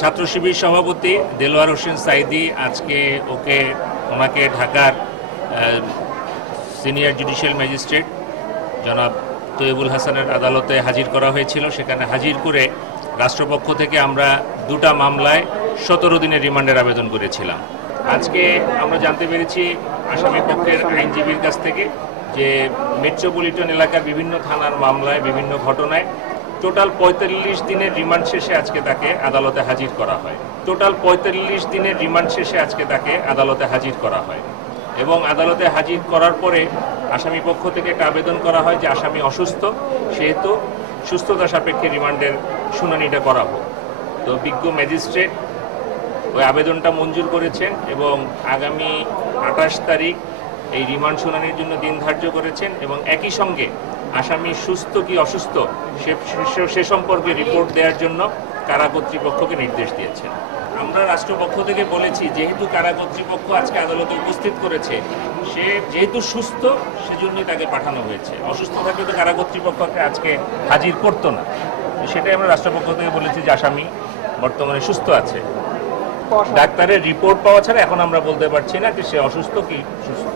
ছাত্র শিবির সভাপতি দেলোয়ার হোসেন সাইদি আজকে ওনাকে ঢাকার সিনিয়র জুডিশিয়াল ম্যাজিস্ট্রেট জনাব তৈয়বুল হাসানের আদালতে হাজির করা হয়েছিল। সেখানে হাজির করে রাষ্ট্রপক্ষ থেকে আমরা দুটা মামলায় 17 দিনের রিমান্ডের আবেদন করেছিলাম। আজকে আমরা জানতে পেরেছি আসামি পক্ষের আইনজীবীর কাছ থেকে যে মেট্রোপলিটন এলাকার বিভিন্ন থানার মামলায় বিভিন্ন ঘটনায় টোটাল 45 দিনের রিমান্ড শেষে আজকে তাকে আদালতে হাজির করা হয়। টোটাল 45 দিনের রিমান্ড শেষে আজকে তাকে আদালতে হাজির করা হয় এবং আদালতে হাজির করার পরে আসামি পক্ষ থেকে একটা আবেদন করা হয় যে আসামি অসুস্থ, সেহেতু সুস্থতা সাপেক্ষে রিমান্ডের শুনানিটা করা হোক। তো বিজ্ঞ ম্যাজিস্ট্রেট ওই আবেদনটা মঞ্জুর করেছেন এবং আগামী 28 তারিখ এই রিমান্ড শুনানির জন্য দিন ধার্য করেছেন এবং একই সঙ্গে আসামি সুস্থ কি অসুস্থ সে সম্পর্কে রিপোর্ট দেওয়ার জন্য কারা কর্তৃপক্ষকে নির্দেশ দিয়েছেন। আমরা রাষ্ট্রপক্ষ থেকে বলেছি যেহেতু কারা কর্তৃপক্ষ আজকে আদালতে উপস্থিত করেছে, সে যেহেতু সুস্থ সেজন্যই তাকে পাঠানো হয়েছে। অসুস্থ থাকলে তো কারা কর্তৃপক্ষকে আজকে হাজির করতো না। সেটাই আমরা রাষ্ট্রপক্ষ থেকে বলেছি যে আসামি বর্তমানে সুস্থ আছে। ডাক্তারের রিপোর্ট পাওয়া ছাড়া এখন আমরা বলতে পারছি না যে সে অসুস্থ কি সুস্থ।